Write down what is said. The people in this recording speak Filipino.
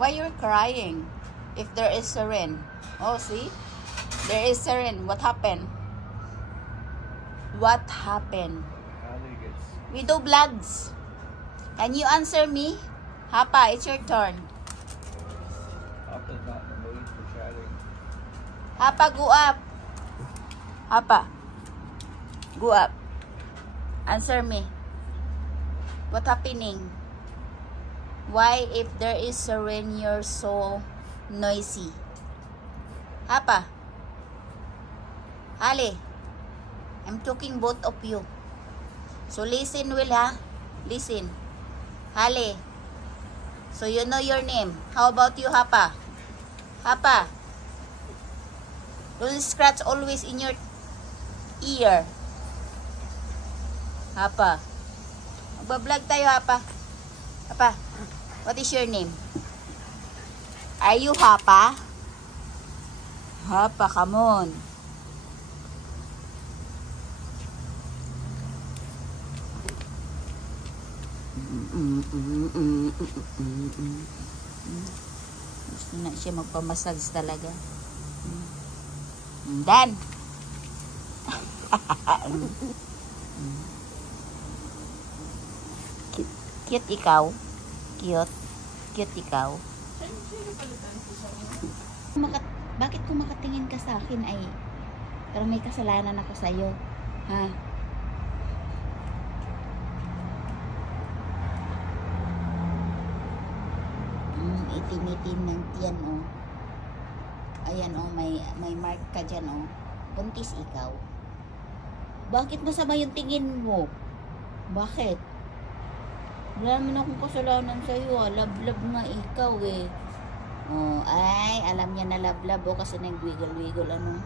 Why you're crying? If there is sarin. Oh, see? There is sarin. What happened? What happened? We do vlogs. Can you answer me? Hapa, it's your turn. Papa's not in the mood for chatting. Hapa, go up. Hapa. Go up. Answer me. What happening? Why, if there is sarin, you're so noisy? Hapa. Ali. I'm talking both of you. So listen, Will, ha? Listen. Hale. So you know your name. How about you, Hapa? Hapa. Don't scratch always in your ear. Hapa. Magbablog tayo, Hapa. Hapa. What is your name? Are you Hapa? Hapa, come on. Gusto na siya magpamassage talaga. Dan. Cute ikaw. Cute ikaw. Bakit kung makatingin ka sa akin ay parang may kasalanan ako sa'yo? Ha? Itim-itim ng tiyan, oh. Ayan, oh, may mark ka dyan, oh. Buntis ikaw. Bakit masama yung tingin mo? Bakit? Wala naman akong kasalanan sa'yo, ah. Love-love nga ikaw, eh. Oh, ay, alam niya na love-love, oh, kasi nag-wiggle-wiggle, ano.